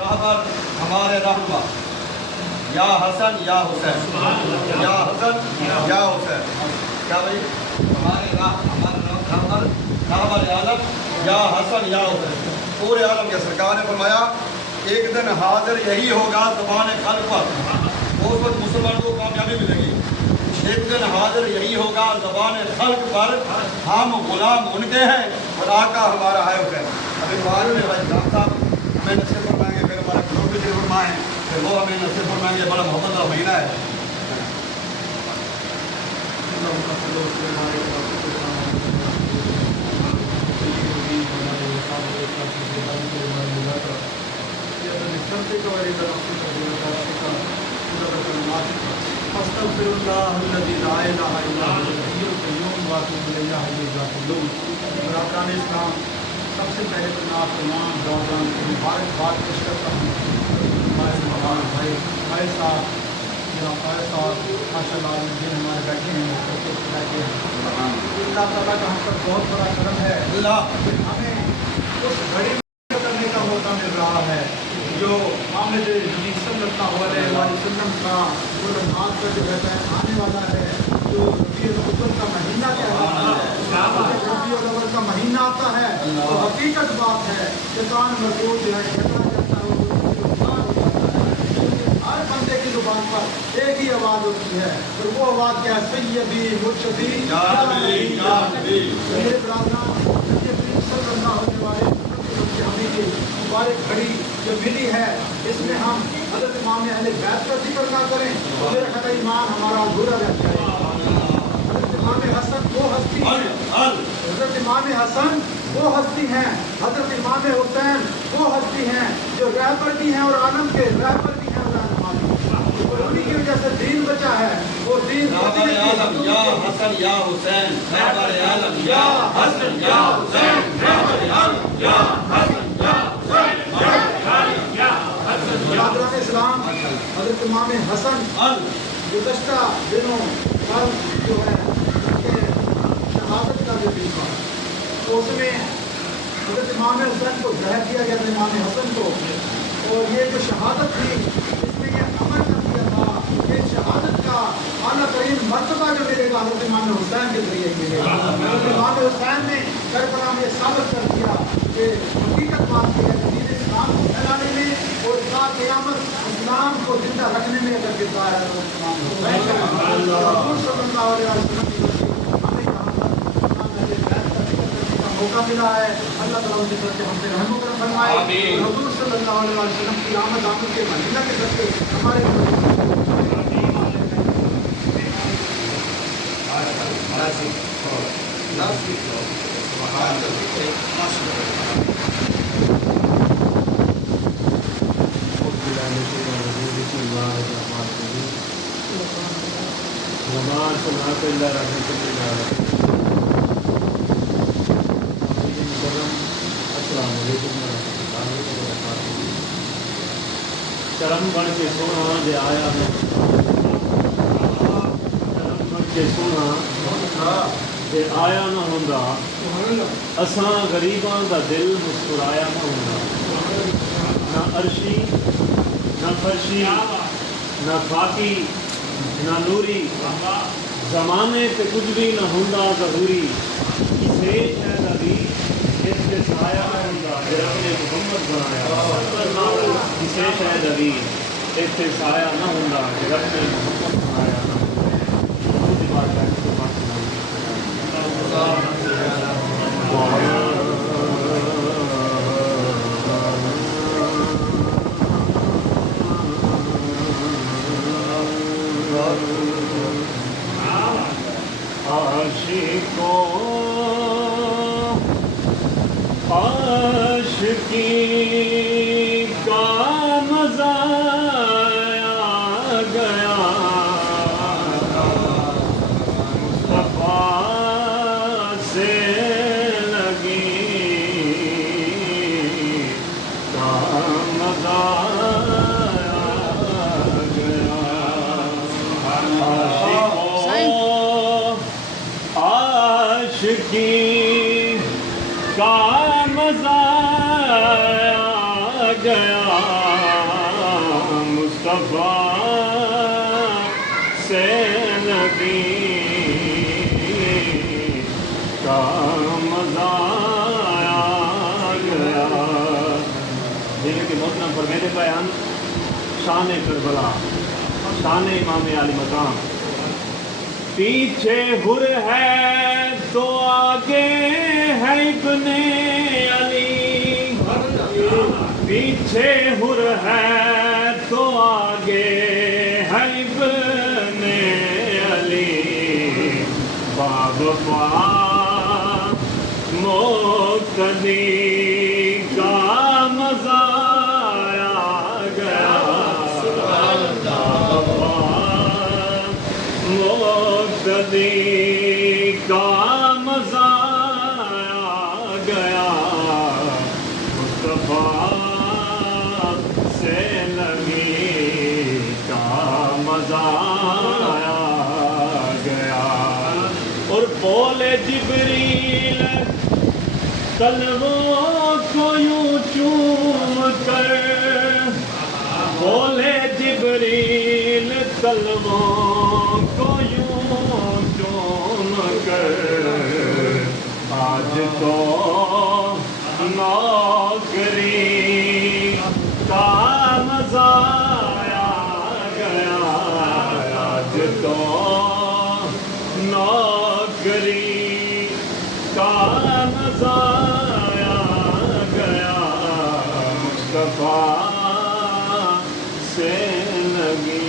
راہبر ہمارے رہنما یا حسن یا حسین، یا حسن یا حسین، کیا بھائی ہمارے رہبر عالم یا حسن یا حسین، پورے عالم کے سرکار نے فرمایا ایک دن حاضر یہی ہوگا زبان خلق پر، اس وقت مسلمان کو کامیابی ملے گی۔ ایک دن حاضر یہی ہوگا زبان خلق پر، ہم غلام ان کے ہیں اور آقا ہمارا ہے حسین۔ ابھی معلوم ہے بھائی ڈاکٹر صاحب ہمیں نصیحت فرمائیں گے، پھر ہمارے گروپ بھی فرمائیں، پھر وہ ہمیں نصیحت فرمائیں گے، بڑا محبت کا مہینہ ہے۔ استغفر اللہ الذی لا الہ الا هو الحی القیوم واتوب الیہ حی القیوم۔ برادران اسلام، سب سے پہلے تو میں آپ تمام برادران کو مبارکباد پیش کرتا ہوں۔ ہمارے مہمان بھائی صاحب، جناب فائز صاحب، ماشاء اللہ جن ہمارے بیٹھے ہیں بیٹھے ہیں، اللہ تعالیٰ کا ہم پر بہت بڑا کرم ہے کہ ہمیں اس گھڑی میں کرنے کا موقع مل رہا ہے جو آمد نبی صلی اللہ علیہ وسلم کا رمضان کا جو ہے آنے والا ہے، جو ربیع الاول کا مہینہ کہلاتا ہے۔ ربیع الاول کا مہینہ آتا ہے تو حقیقت بات ہے شیطان مردود جو ہے جھگڑا کرتا ہے، ہر بندے کی زبان پر ایک ہی آواز ہوتی ہے، اور وہ آواز کیا ہے؟ سیدی مرشدی یا نبی یا نبی۔ میرے برادران، نبی صلی اللہ علیہ وسلم کی ہمیں یہ مبارک گھڑی جو ملی ہے، اس میں ہم حضرت امام اہل بیت کا ذکر نہ کریں تو میرا خطا ایمان ہمارا ادھورا رہ جائے گا۔ حضرت امام حسن وہ ہستی ہیں، حضرت امام حسن وہ ہستی ہیں، حضرت امام حسین وہ ہستی ہیں جو رہبر بھی ہیں اور عالم کے رہبر بھی ہیں اور رہنما بھی ہیں، اور انہی کی وجہ سے دین بچا ہے۔ وہ دین رہبر عالم یا حسن یا حسین، رہبر عالم یا حسن یا حسین، رہبر عالم یا حسن یا حسین۔ برادران اسلام، حضرت امام حسن گزشتہ دنوں کل جو ہے شہادت کا جو دن تھا، تو اس میں حضرت امام حسن کو ظاہر کیا گیا تھا، امام حسن کو، اور یہ جو شہادت تھی اس میں یہ امر کر دیا تھا کہ شہادت کا اعلیٰ ترین مرتبہ جو ملے گا حضرت امام حسین کے ذریعے ملے گا۔ حضرت امام حسین نے کربلا میں یہ ثابت کر دیا کہ حقیقت بات یہ ہے کہ دین اسلام کو پھیلانے میں اور تا قیامت اسلام کو زندہ رکھنے میں اگر کردار ہے تو اسلام حسین کا حضور صلی اللہ علیہ وسلم کی وجہ ہمیں یہاں پر اسلام اہل بیت کا ذکر کرنے کا موقع ملا ہے۔ اللہ تعالیٰ ان کے ہم سے رحم و کرم فرمائے، حضور صلی اللہ علیہ وسلم کی آمد کے مدینہ کے ذریعے ہمارے کرم بن کے سونا دے آیا میں، کرم بن کے سونا دے آیا نہ ہوندا، اساں غریباں دا دل مسکرایا نہ ہوندا۔ نہ عرشی نہ فرشی نہ خاکی نہ نوری، زمانے تے کچھ بھی نہ ہوندا ظہوری، کسے ہے نبی اس سے سایہ نہ ہوندا جے رب نے محمد بنایا، کسے ہے نبی اس سے سایہ نہ ہوندا جے رب نے محمد بنایا۔ عاشقی کا مزہ آ گیا، مصطفیٰ سے لگی کا مزہ آ گیا۔ عاشقی کا مزہ آ گیا، مصطفیٰ سے نبی کا مزہ آ گیا. جن کے محترم پر میرے بیان شان کربلا، شان امام علی مقام. پیچھے حر ہے تو آگے ہے ابن علی، پیچھے حر ہے تو آگے ہے ابن علی. باب پا مقتدی کا مزہ آ گیا. مقتدی کا مزہ آ گیا. مصطفیٰ سے نبی کا مزہ آ گیا. اور بولے جبریل قلبوں کو یوں چوم کر، بولے جبریل قلبوں کو یوں چوم کر. آج تو نوکری کا مزہ آ گیا. آج تو نوکری کا مزہ آ گیا. مصطفیٰ سے نبی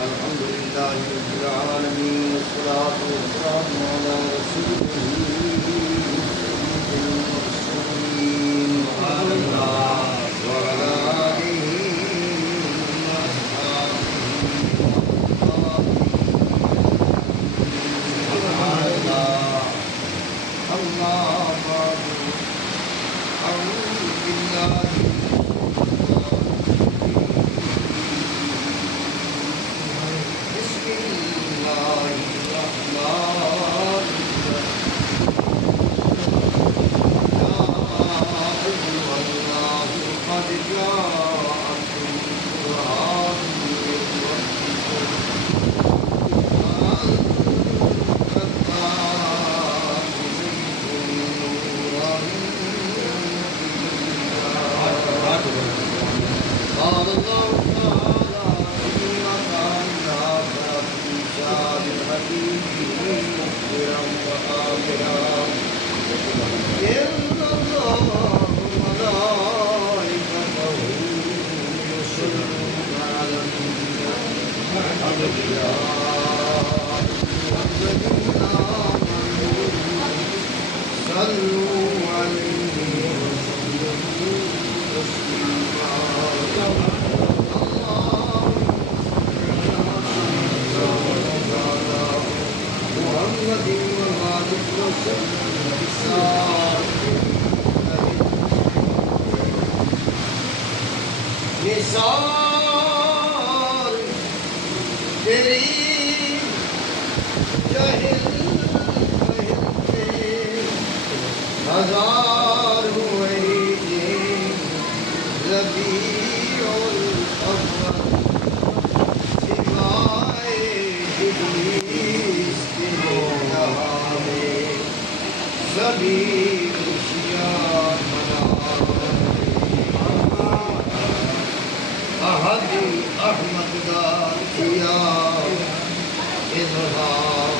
الحمد لله رب العالمين والصلاة والسلام على رسوله سيد المرسلين وعلى آله وأصحابه. أما بعد، أعوذ بالله نثار تیری جہل پہلتے ہزار ہوئے یہ ربیع الاول سوائے ابلیس کے نہارے سبھی خوشیاں احمد دا کیا اظہار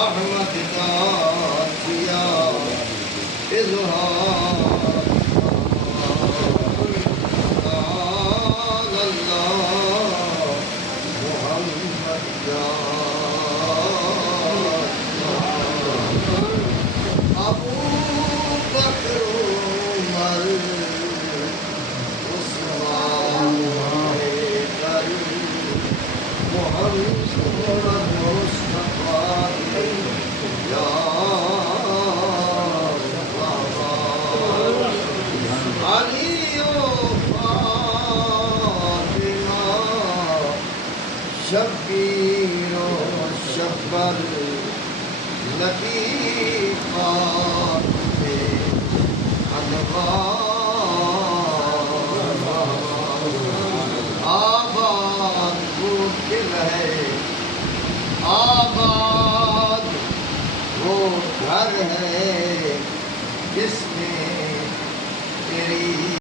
احمد دا کیا اظہار. قال اللہ محمد ابو بکر عمر عثمان حیدر محمد مصطفیٰ یا شبیر و شبر لطیفات آباد وہ دل ہے آباد وہ گھر ہے جس میں تیری